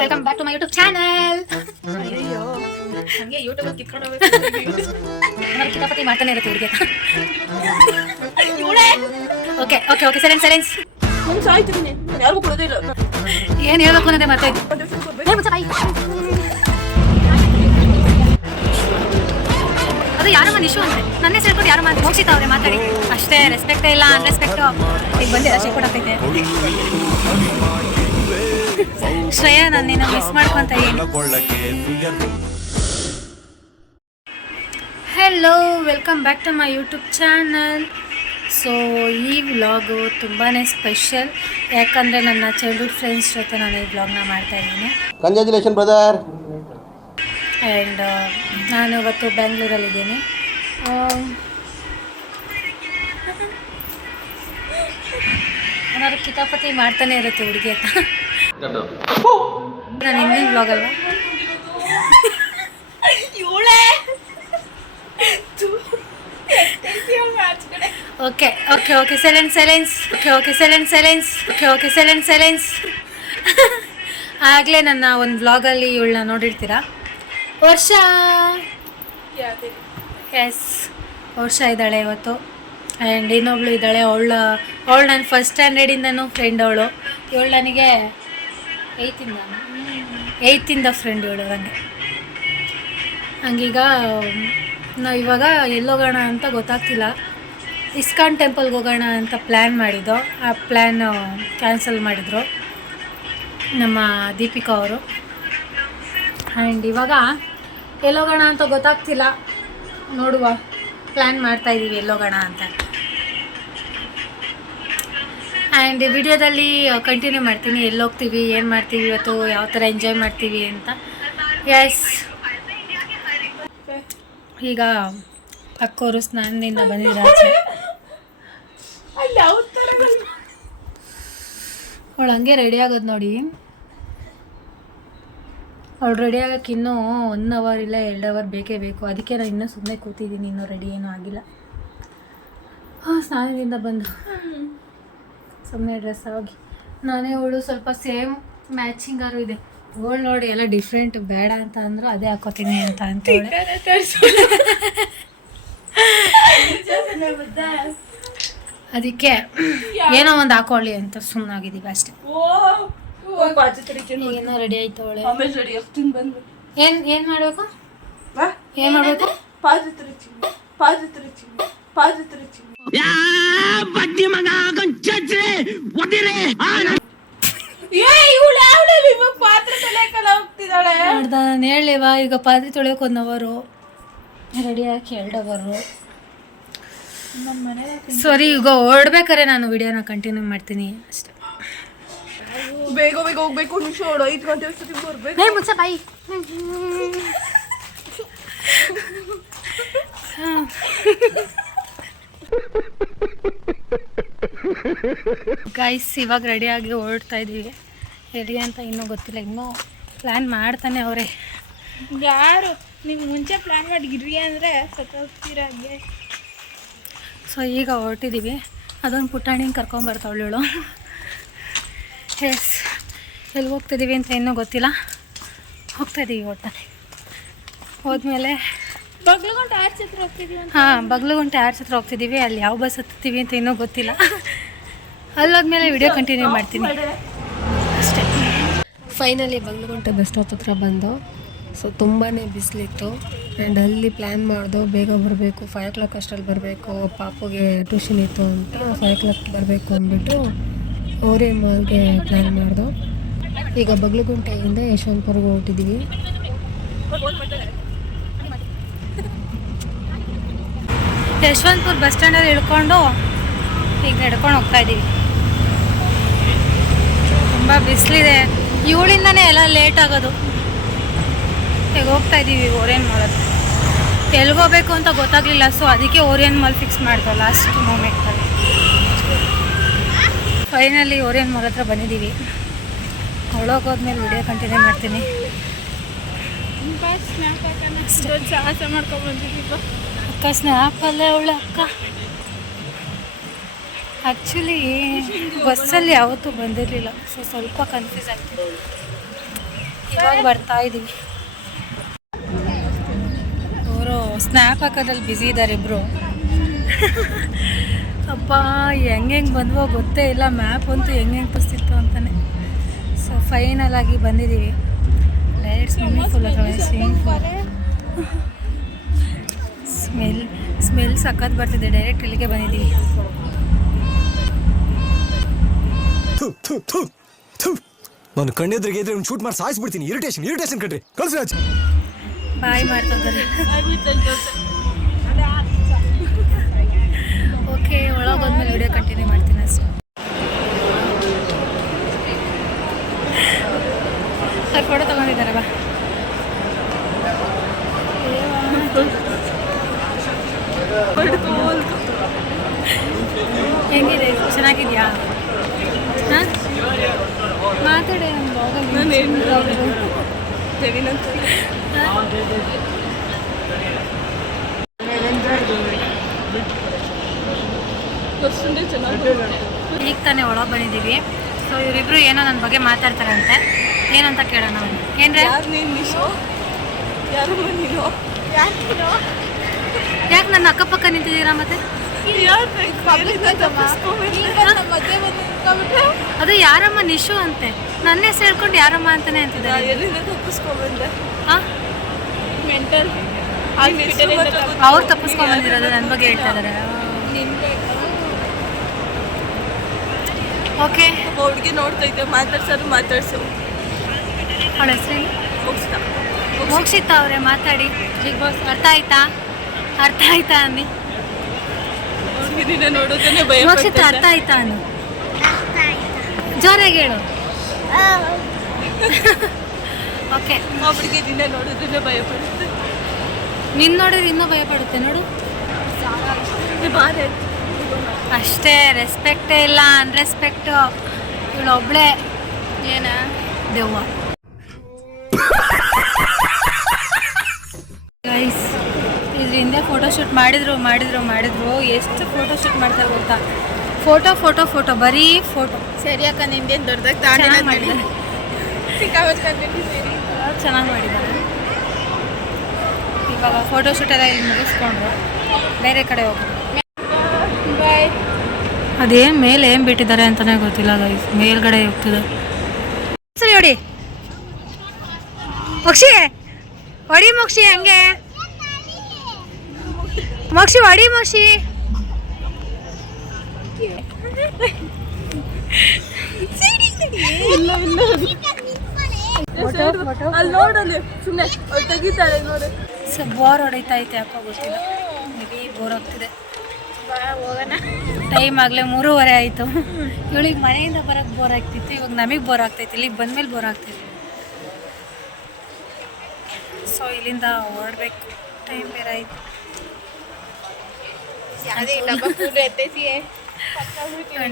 Welcome back to my YouTube channel. ಅಯ್ಯೋ ಹಂಗೆ YouTube ಕಿತ್ಕೊಂಡು ಹೋಗ್ಬೇಕು. ಕಿತಾಪತಿ ಮಾಡ್ತಾನೆ ಇರುತ್ತೆ ಹುಡುಗಿ. Okay okay okay silence silence. ಸಾಯ್ತೀನಿ, ಯಾರಿಗೂ ಕೊಡೋದೇ ಇಲ್ಲ. ಏನು ಹೇಳ್ಬೇಕು ಅನ್ನೋದೇ ಮರ್ತಾಯ್ತು. ಅದು ಯಾರಮ್ಮ ನಿಶು ಅಂತೆ, ನನ್ನೇ ಸೇರ್ಕೊಂಡು ಯಾರು ಮೋಕ್ಷಿತ ಅವ್ರೆ ಮಾತಾಡಿ ಅಷ್ಟೇ. ರೆಸ್ಪೆಕ್ಟೇ ಇಲ್ಲ, ಅನ್ರೆಸ್ಪೆಕ್ಟು. ಈಗ ಬಂದಿಲ್ಲ ಶೇಕ್ ಕೊಡಾಕೈತೆ. ಶ್ರೇಯಾ, ನಾನು ನಿನ್ನ ಮಿಸ್ ಮಾಡ್ಕೊತ ಇದ್ದೀನಿ. Hello, welcome back to my YouTube channel. So ಈ ವ್ಲಾಗು ತುಂಬಾ ಸ್ಪೆಷಲ್, ಯಾಕಂದರೆ ನನ್ನ ಚೈಲ್ಡ್ಹುಡ್ ಫ್ರೆಂಡ್ಸ್ ಜೊತೆ ನಾನು ಈ ವ್ಲಾಗ್ನ ಮಾಡ್ತಾಯಿದ್ದೀನಿ. Congratulation brother. ಆ್ಯಂಡ್ ನಾನು ಇವತ್ತು ಬ್ಯಾಂಗ್ಳೂರಲ್ಲಿದ್ದೀನಿ. ಏನಾದ್ರು ಕಿತಾಪತಿ ಮಾಡ್ತಾನೆ ಇರುತ್ತೆ ಹುಡುಗಿ ಅಂತ. ನಾನು ಹಿಂದಿನ ವ್ಲಾಗ್ ಅಲ್ವಾ. Okay okay okay silence silence. Okay okay silence silence. Okay okay silence silence. ಆಗಲೇ ನನ್ನ ಒಂದು ವ್ಲಾಗಲ್ಲಿ ಇವಳನ್ನ ನೋಡಿರ್ತೀರಾ, ವರ್ಷ. ಎಸ್, ವರ್ಷ ಇದ್ದಾಳೆ ಇವತ್ತು. ಆ್ಯಂಡ್ ಇನ್ನೊಬ್ಳು ಇದ್ದಾಳೆ, ಅವಳು ನನ್ನ ಫಸ್ಟ್ ಸ್ಟ್ಯಾಂಡರ್ಡಿಂದನೂ ಫ್ರೆಂಡ್. ಇವಳು ನನಗೆ ಏಯ್ತಿಂದ ಫ್ರೆಂಡ್ ಇವಳು ನನಗೆ. ಹಂಗೀಗ ನಾವು ಇವಾಗ ಎಲ್ಲೋಗೋಣ ಅಂತ ಗೊತ್ತಾಗ್ತಿಲ್ಲ. ಇಸ್ಕಾನ್ ಟೆಂಪಲ್ಗೆ ಹೋಗೋಣ ಅಂತ ಪ್ಲ್ಯಾನ್ ಮಾಡಿದ್ದೋ, ಆ ಪ್ಲ್ಯಾನ್ ಕ್ಯಾನ್ಸಲ್ ಮಾಡಿದರು ನಮ್ಮ ದೀಪಿಕಾ ಅವರು. ಆ್ಯಂಡ್ ಇವಾಗ ಎಲ್ಲೋಗೋಣ ಅಂತ ಗೊತ್ತಾಗ್ತಿಲ್ಲ, ನೋಡುವ, ಪ್ಲ್ಯಾನ್ ಮಾಡ್ತಾಯಿದ್ದೀವಿ ಎಲ್ಲೋಗೋಣ ಅಂತ. ಆ್ಯಂಡ್ ಈ ವಿಡಿಯೋದಲ್ಲಿ ಕಂಟಿನ್ಯೂ ಮಾಡ್ತೀನಿ, ಎಲ್ಲೋಗ್ತೀವಿ, ಏನು ಮಾಡ್ತೀವಿ ಇವತ್ತು, ಯಾವ ಥರ ಎಂಜಾಯ್ ಮಾಡ್ತೀವಿ ಅಂತ. ಎಸ್, ಈಗ ಅಕ್ಕೋರು ಸ್ನಾನದಿಂದ ಬಂದಿದ್ದಾರೆ. ಅವಳು ಹಂಗೆ ರೆಡಿ ಆಗೋದು ನೋಡಿ. ಅವಳು ರೆಡಿ ಆಗೋಕ್ಕೆ ಇನ್ನೂ 1 ಅವರ್ ಇಲ್ಲ 2 ಅವರ್ ಬೇಕೇ ಬೇಕು. ಅದಕ್ಕೆ ನಾನು ಇನ್ನೂ ಸುಮ್ಮನೆ ಕೂತಿದ್ದೀನಿ, ಇನ್ನೂ ರೆಡಿ ಏನೂ ಆಗಿಲ್ಲ. ಸ್ನಾನದಿಂದ ಬಂದು ಸುಮ್ಮನೆ ಡ್ರೆಸ್ ಆಗಿ ನಾನೇ ಅವಳು ಸ್ವಲ್ಪ ಸೇಮ್ ಮ್ಯಾಚಿಂಗಾರು ಇದೆ. ಅವಳು ನೋಡಿ ಎಲ್ಲ ಡಿಫ್ರೆಂಟ್ ಬೇಡ ಅಂತ ಅಂದರು, ಅದೇ ಹಾಕೋತೀನಿ ಅಂತ ಅಂತೇಳಿ ಅದಕ್ಕೆ ಏನೋ ಒಂದು ಹಾಕೊಳ್ಳಿ ಅಂತ ಸುಮ್ಮನಾಗಿದ್ದೀವಿ ಅಷ್ಟೇ. ಏನೋ ರೆಡಿ ಆಯ್ತು ಅವಳೆ. ಏನು ಮಾಡಬೇಕು, ಏನು ಮಾಡಬೇಕು? ನಾನು ಹೇಳಿವಾ, ಈಗ ಪಾತ್ರೆ ತೊಳೆಯೋಕೆ 1 ಅವರು, ರೆಡಿ ಹಾಕಿ 2 ಅವರು. ಸರಿ, ಈಗ ಹೊರಡ್ಬೇಕಾರೆ ನಾನು ವಿಡಿಯೋನ ಕಂಟಿನ್ಯೂ ಮಾಡ್ತೀನಿ ಅಷ್ಟೇ. ಬೇಗ ಬೇಗ ಹೋಗ್ಬೇಕು, ನಿಮಿಷ 5 ಗಂಟೆ ಅಷ್ಟೊತ್ತಿಗೆ ಬರ್ಬೇಕು. ಮುಚ್ಚ ಬಾಯಿ. ಗೈಸ್, ಇವಾಗ ರೆಡಿಯಾಗಿ ಹೊರಡ್ತಾ ಇದ್ದೀವಿ. ಎಲ್ಲಿ ಅಂತ ಇನ್ನೂ ಗೊತ್ತಿಲ್ಲ, ಇನ್ನೂ ಪ್ಲ್ಯಾನ್ ಮಾಡ್ತಾನೆ ಅವರೇ. ಯಾರು ನೀವು ಮುಂಚೆ ಪ್ಲ್ಯಾನ್ ಮಾಡಿದ್ರಿ ಅಂದರೆ ಸತ್ತೋಗ್ತೀರ ಹಂಗೆ. ಸೊ ಈಗ ಹೊರಟಿದ್ದೀವಿ. ಅದೊಂದು ಪುಟಾಣಿನ ಕರ್ಕೊಂಬರ್ತಾವಳು ಇವಳು. ಎಸ್, ಎಲ್ಲಿ ಹೋಗ್ತಿದ್ದೀವಿ ಅಂತ ಇನ್ನೂ ಗೊತ್ತಿಲ್ಲ, ಹೋಗ್ತಾಯಿದ್ದೀವಿ ಒಟ್ಟಾನೆ. ಹೋದ್ಮೇಲೆ ಬಗ್ಲುಗುಂಟೆ ಆರ್ಚ್ ಹತ್ರ ಹೋಗ್ತಿದ್ದೀವಿ. ಹಾಂ, ಬಗ್ಲುಗುಂಟೆ ಆರ್ಚ್ ಹತ್ರ ಹೋಗ್ತಿದ್ದೀವಿ. ಅಲ್ಲಿ ಯಾವ ಬಸ್ ಹತ್ತೀವಿ ಅಂತ ಇನ್ನೂ ಗೊತ್ತಿಲ್ಲ. ಅಲ್ಲೋದ್ಮೇಲೆ ವಿಡಿಯೋ ಕಂಟಿನ್ಯೂ ಮಾಡ್ತೀನಿ ಅಷ್ಟೇ. ಫೈನಲಿ ಬಗ್ಲುಗುಂಟೆ ಬಸ್ ಸ್ಟಾಪ್ ಹತ್ರ ಬಂದು. ಸೊ ತುಂಬಾ ಬಿಸಿಲಿತ್ತು. ಆ್ಯಂಡ್ ಅಲ್ಲಿ ಪ್ಲ್ಯಾನ್ ಮಾಡ್ದೋ, ಬೇಗ ಬರಬೇಕು, 5 o'clock ಅಷ್ಟರಲ್ಲಿ ಬರಬೇಕು. ಪಾಪುಗೆ ಟ್ಯೂಷನ್ ಇತ್ತು ಅಂತ 5 o'clock ಬರಬೇಕು ಅಂದ್ಬಿಟ್ಟು ಓರಿಯನ್ ಮಾಲ್ಗೆ ಪ್ಲ್ಯಾನ್ ಮಾಡ್ದೋ. ಈಗ ಬಗ್ಲುಗುಂಟೆಯಿಂದ ಯಶವಂತಪುರಗೆ ಹೊರಟಿದ್ದೀವಿ. ಯಶವಂತಪುರ ಬಸ್ ಸ್ಟ್ಯಾಂಡಲ್ಲಿ ಇಳ್ಕೊಂಡು ಈಗ ನಡ್ಕೊಂಡು ಹೋಗ್ತಾಯಿದ್ದೀವಿ. ತುಂಬ ಬಿಸಿಲಿದೆ, ಇವಳಿಂದನೇ ಎಲ್ಲ ಲೇಟ್ ಆಗೋದು. ಈಗ ಹೋಗ್ತಾಯಿದ್ದೀವಿ ಓರಿಯನ್ ಮಾಲ್ ಹತ್ರ. ಎಲ್ಲಿಗೋಗ್ಬೇಕು ಅಂತ ಗೊತ್ತಾಗಲಿಲ್ಲ, ಸೊ ಅದಕ್ಕೆ ಓರಿಯನ್ ಮಾಲ್ ಫಿಕ್ಸ್ ಮಾಡ್ದೋ ಲಾಸ್ಟ್ ಮೂಮೆಂಟಲ್ಲಿ. ಫೈನಲಿ ಓರಿಯನ್ ಮಾಲ್ ಹತ್ರ ಬಂದಿದ್ದೀವಿ. ಒಳಗೋದ್ಮೇಲೆ ವಿಡಿಯೋ ಕಂಟಿನ್ಯೂ ಮಾಡ್ತೀನಿ. ಸಾಹಸ ಮಾಡ್ಕೊಂಡ್ಬಂದಿದ್ದೀವಿ. ಅಕ್ಕ ಸ್ನ್ಯಾಪಲ್ಲೇ ಅವಳ ಅಕ್ಕ. ಆ್ಯಕ್ಚುಲಿ ಬಸ್ಸಲ್ಲಿ ಯಾವತ್ತೂ ಬಂದಿರಲಿಲ್ಲ, ಸೊ ಸ್ವಲ್ಪ ಕನ್ಫ್ಯೂಸ್ ಆಗ್ತದೆ. ಇವಾಗ ಬರ್ತಾ ಇದ್ದೀವಿ. ಅವರು ಸ್ನ್ಯಾಪ್ ಹಾಕೋದ್ರಲ್ಲಿ ಬ್ಯುಸಿ ಇದ್ದಾರೆ ಇಬ್ಬರು. ಅಪ್ಪ ಹೆಂಗೆ ಬಂದ್ವೋ ಗೊತ್ತೇ ಇಲ್ಲ, ಮ್ಯಾಪ್ ಅಂತೂ ಹೆಂಗೆ ತೋರಿಸ್ತಿತ್ತು ಅಂತಾನೆ. ಸೊ ಫೈನಲ್ ಆಗಿ ಬಂದಿದ್ದೀವಿ. ಡೈರೆಕ್ಟ್ ಸ್ವಿಮ್ಮಿಂಗ್ ಪೂಲ್ ಅಥವಾ ಸ್ವಿಮ್ಮಿಂಗ್ ಪೂಲ್. ಸ್ಮೆಲ್ ಸಖತ್ ಬರ್ತಿದೆ. ಡೈರೆಕ್ಟ್ ಇಲ್ಲಿಗೆ ಬಂದಿದ್ದೀವಿ. ನಾನು ಕಣ್ಣೆದ್ರಿಗೆ ಇದ್ರೆ ಒಂದು ಶೂಟ್ ಮಾಡಿ ಸಾಯಿಸ್ಬಿಡ್ತೀನಿ. ಇರಿಟೇಷನ್ ಕಣ್ರಿ. ಕಳ್ಸಿ ರಾಜ್. ಬಾಯ್ ಮಾಡ್ತಿದ್ದಾರೆ. ಓಕೆ, ಒಳಗೋದ್ಮೇಲೆ ವಿಡಿಯೋ ಕಂಟಿನ್ಯೂ ಮಾಡ್ತೀನಿ ಅಷ್ಟೇ. ಸರ್ ಫೋಟೋ ತಗೊಂಡಿದ್ದಾರೆ ಬಾ. ಹೆಂಗಿದೆ? ಚೆನ್ನಾಗಿದೆಯಾ? ಹಾಂ, ಮಾತಾಡಿ. ಈಗ ತಾನೇ ಒಳಗೆ ಬಂದಿದ್ದೀವಿ. ಸೊ ಇವರಿಬ್ರು ಏನೋ ನನ್ನ ಬಗ್ಗೆ ಮಾತಾಡ್ತಾರಂತೆ. ಏನಂತ ಕೇಳೋಣ. ಏನ್ರೆ ಯಾಕೆ ನನ್ನ ಅಕ್ಕಪಕ್ಕ ನಿಂತಿದ್ದೀರಾ? ಮತ್ತೆ ಅದು ಯಾರಮ್ಮ ನಿಶು ಅಂತೆ. ನನ್ನ ಹೆಸರು ಹೇಳ್ಕೊಂಡು ಯಾರಮ್ಮ ಅಂತಾನೆ ಅಂತಿದ್ದಾರೆ. ಅವ್ರು ತಪ್ಪಿಸ್ಕೊಂಡ್ ಬಂದಿರೋದು ನನ್ನ ಬಗ್ಗೆ ಹೇಳ್ತಾ ಇದಾರೆ. ಓಕೆ, ಹುಡುಗಿ ನೋಡ್ತಾ ಇದ್ದೆ. ಮಾತಾಡ್ಸು. ಅವಳ ಹೆಸರು ಮೋಕ್ಷಿತಾ ಅವರೇ, ಮಾತಾಡಿ. ಬಿಗ್ ಬಾಸ್ ಅರ್ಥ ಆಯ್ತಾ ಅನ್ನಿ. ನೋಡೋದನ್ನೇ ಭಯ. ಮೋಕ್ಷಿತಾ ಅರ್ಥ ಆಯ್ತಾ ಅನ್ನು ಜೋರಾಗಿ ಹೇಳು. ಓಕೆ, ಒಬ್ಬರಿಗೆ ದಿನ ನೋಡೋದನ್ನೇ ಭಯ ಪಡುತ್ತೆ. ನಿನ್ನ ನೋಡಿದ್ರೆ ಇನ್ನೂ ಭಯ ಪಡುತ್ತೆ ನೋಡು. ಅಷ್ಟೇ, ರೆಸ್ಪೆಕ್ಟೇ ಇಲ್ಲ, ಅನ್ರೆಸ್ಪೆಕ್ಟು. ಇವಳು ಒಬ್ಳೆ ಏನ ದೆವ್ವ. ಗೈಸ್, ಇದ್ರ ಹಿಂದೆ ಫೋಟೋಶೂಟ್ ಮಾಡಿದ್ರು. ಎಷ್ಟು ಫೋಟೋಶೂಟ್ ಮಾಡ್ತಾರೆ ಗೊತ್ತಾ? ಫೋಟೋ ಬರೀ ಫೋಟೋ. ಸರಿ ಅಕ್ಕ, ನಿಂದೇನು ದೊಡ್ಡದಾಗಿ ಮಾಡಿದ್ದಾರೆ. ಚೆನ್ನಾಗಿ ಮಾಡಿದ್ದಾರೆ. ಇವಾಗ ಫೋಟೋಶೂಟ್ ಎಲ್ಲ ಇಲ್ಲಿ ಮುಗಿಸ್ಕೊಂಡು ಬೇರೆ ಕಡೆ ಹೋಗೋದು. ಬಾಯ್. ಅದೇ ಮೇಲೆ ಏನು ಬಿಟ್ಟಿದ್ದಾರೆ ಅಂತಲೇ ಗೊತ್ತಿಲ್ಲ ಗೈಸ್. ಮೇಲ್ಗಡೆ ಹೋಗ್ತದೆ. ಸರಿ ಹೊಡಿ ಮೋಕ್ಷಿ, ಹಂಗೆ ಮೋಕ್ಷಿ ಹೊಡಿ. ಮೋಕ್ಷಿ ಅಲ್ಲಿ ನೋಡಲಿ ಸುಮ್ಮನೆ ತೆಗಿತಾಳೆ ನೋಡಿ. ಬೋರ್ ಹೊಡಿತಾ ಐತೆ, ಯಾಕೋ ಗೊತ್ತಿಲ್ಲ. ಮೇಬಿ ಬೋರ್ ಆಗ್ತಿದೆ. ಹೋಗೋಣ. ಟೈಮ್ ಆಗಲೇ 3:30 ಆಯಿತು. ಇವಳಿಗೆ ಮನೆಯಿಂದ ಬರೋಕ್ಕೆ ಬೋರ್ ಆಗ್ತಿತ್ತು. ಇವಾಗ ನಮಗೆ ಬೋರ್ ಆಗ್ತೈತಿ. ಇಲ್ಲಿಗೆ ಬಂದಮೇಲೆ ಬೋರ್ ಆಗ್ತೈತಿ. ಸೊ ಇಲ್ಲಿಂದ ಹೊರಡ್ಬೇಕು. ಟೈಮ್ ಬೇರೆ ಆಯಿತು.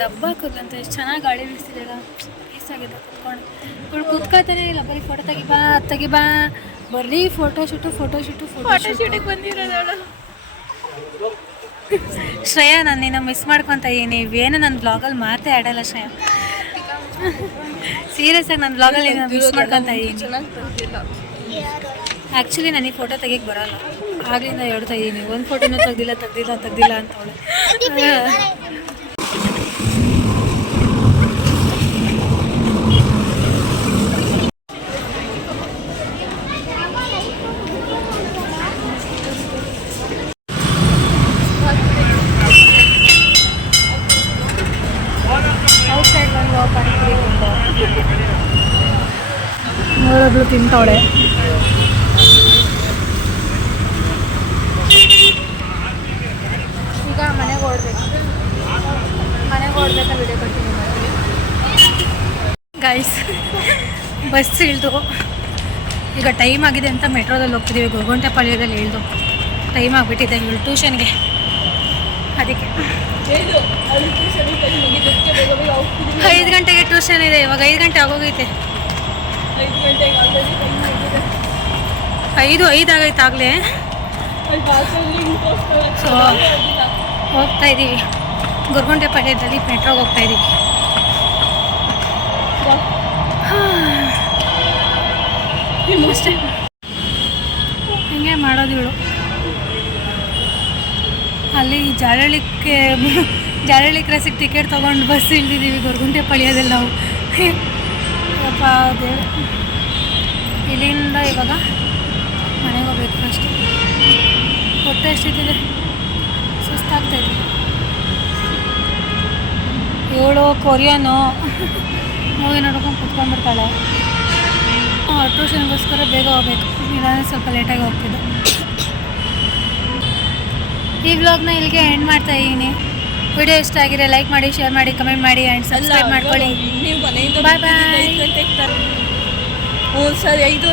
ಡಬ್ಬ ಕೂದಂತ ಎಷ್ಟು ಚೆನ್ನಾಗಿ ಗಾಳಿ ಬೀಸ್ತಿದೆಲ್ಲ. ಪೀಸಾಗಿದೆ ಕುತ್ಕೊಂಡು. ಇವಳು ಕೂತ್ಕೊಳ್ತಾನೆ ಇಲ್ಲ, ಬರೀ ಫೋಟೋ ತೆಗಿಬಾ. ಬರೀ ಫೋಟೋಶೂಟಿಗೆ ಬಂದಿರೋದವಳು ಶ್ರೇಯಾ. ನಾನು ನಿನ್ನ ಮಿಸ್ ಮಾಡ್ಕೊತ ಇದ್ದೀನಿ. ಇವೇನು ನನ್ನ ಬ್ಲಾಗಲ್ಲಿ ಮಾತೇ ಆಡಲ್ಲ ಶ್ರೇಯಾ. ಸೀರಿಯಸ್ ಆಗಿ ನನ್ನ ಬ್ಲಾಗಲ್ಲಿ ಮಿಸ್ ಮಾಡ್ಕೊತ ಇದ್ದೀನಿ. ಆ್ಯಕ್ಚುಲಿ ನನಗೆ ಫೋಟೋ ತೆಗಿಯಕ್ಕೆ ಬರೋಲ್ಲ. ಆಗ್ಲಿಂದ ಹೇಳ್ತಾ ಇದ್ದೀನಿ, ಒಂದು ಫೋಟೋನೂ ತೆಗ್ದಿಲ್ಲ ಅಂತ ಅವಳು. ಔಟ್ಸೈಡ್ ಬಂದು ಪಾನಿಪುರಿ ನೋಡೋದು ತಿಂತವಳೆ. ಈಗ ಮನೆಗೆ ಓಡ್ಬೇಕಾದ್ರೆ ವಿಡಿಯೋ ಕಂಟಿನ್ಯೂ ಮಾಡ್ತೀವಿ ಗೈಸ್. ಬಸ್ ಇಳ್ದು ಈಗ ಟೈಮ್ ಆಗಿದೆ ಅಂತ ಮೆಟ್ರೋದಲ್ಲಿ ಹೋಗ್ತಿದ್ದೀವಿ. ಗೊರಗುಂಟೆಪಾಳ್ಯದಲ್ಲಿ ಇಳ್ದು ಟೈಮ್ ಆಗಿಬಿಟ್ಟಿದೆ ಇವಳು ಟ್ಯೂಷನ್ಗೆ. ಅದಕ್ಕೆ 5 ಗಂಟೆಗೆ ಟ್ಯೂಷನ್ ಇದೆ. ಇವಾಗ 5 ಗಂಟೆ ಆಗೋಗೈತೆ. 5 ಆಗೈತೆ ಆಗಲೇ. ಸೊ ಹೋಗ್ತಾ ಇದ್ದೀವಿ. ಗೊರಗುಂಟೆಪಾಳ್ಯದಲ್ಲಿ ಮೆಟ್ರೋಗೆ ಹೋಗ್ತಾ ಇದ್ದೀವಿ. ಅಷ್ಟೇ. ಹಿಂಗೆ ಮಾಡೋದು ಇವಳು. ಅಲ್ಲಿ ಜಾಲಹಳ್ಳಿ ಕ್ರಾಸಿಗೆ ಟಿಕೆಟ್ ತೊಗೊಂಡು ಬಸ್ ಇಳ್ದಿದ್ದೀವಿ. ಗೊರಗುಂಟೆ ಪಳಿಯೋದಿಲ್ಲ ನಾವು. ಅಪ್ಪ ದೇವ್ರೆ. ಇಲ್ಲಿಂದ ಇವಾಗ ಮನೆಗೆ ಹೋಗ್ಬೇಕು ಫಸ್ಟ್. ಹೊಟ್ಟೆ ಎಷ್ಟಿದೆ, ಸುಸ್ತಾಗ್ತಾಯಿದೆ. ಇವಳು ಕೊರಿಯನು ಮೂವಿ ನೋಡ್ಕೊಂಡು ಕುತ್ಕೊಂಡ್ಬಿಡ್ತಾಳೆ. ಟ್ಯೂಷನ್ಗೋಸ್ಕರ ಬೇಗ ಹೋಗ್ಬೇಕು, ಇಲ್ಲಾಂದರೆ ಸ್ವಲ್ಪ ಲೇಟಾಗಿ ಹೋಗ್ತಿದ್ದೆ. ಈ ವ್ಲಾಗ್ನ ಇಲ್ಲಿಗೆ ಎಂಡ್ ಮಾಡ್ತಾ ಇದ್ದೀನಿ. ವಿಡಿಯೋ ಇಷ್ಟ ಆಗಿದ್ರೆ ಲೈಕ್ ಮಾಡಿ, ಶೇರ್ ಮಾಡಿ, ಕಮೆಂಟ್ ಮಾಡಿ ಆ್ಯಂಡ್ ಸಬ್ಸ್ಕ್ರೈಬ್ ಮಾಡ್ಕೊಳ್ಳಿ. ನೀವು ಮನೆಯಿಂದ ಬಾಯ್ ಬಾಯ್. 5 ಗಂಟೆಗೆ ಸರಿ 5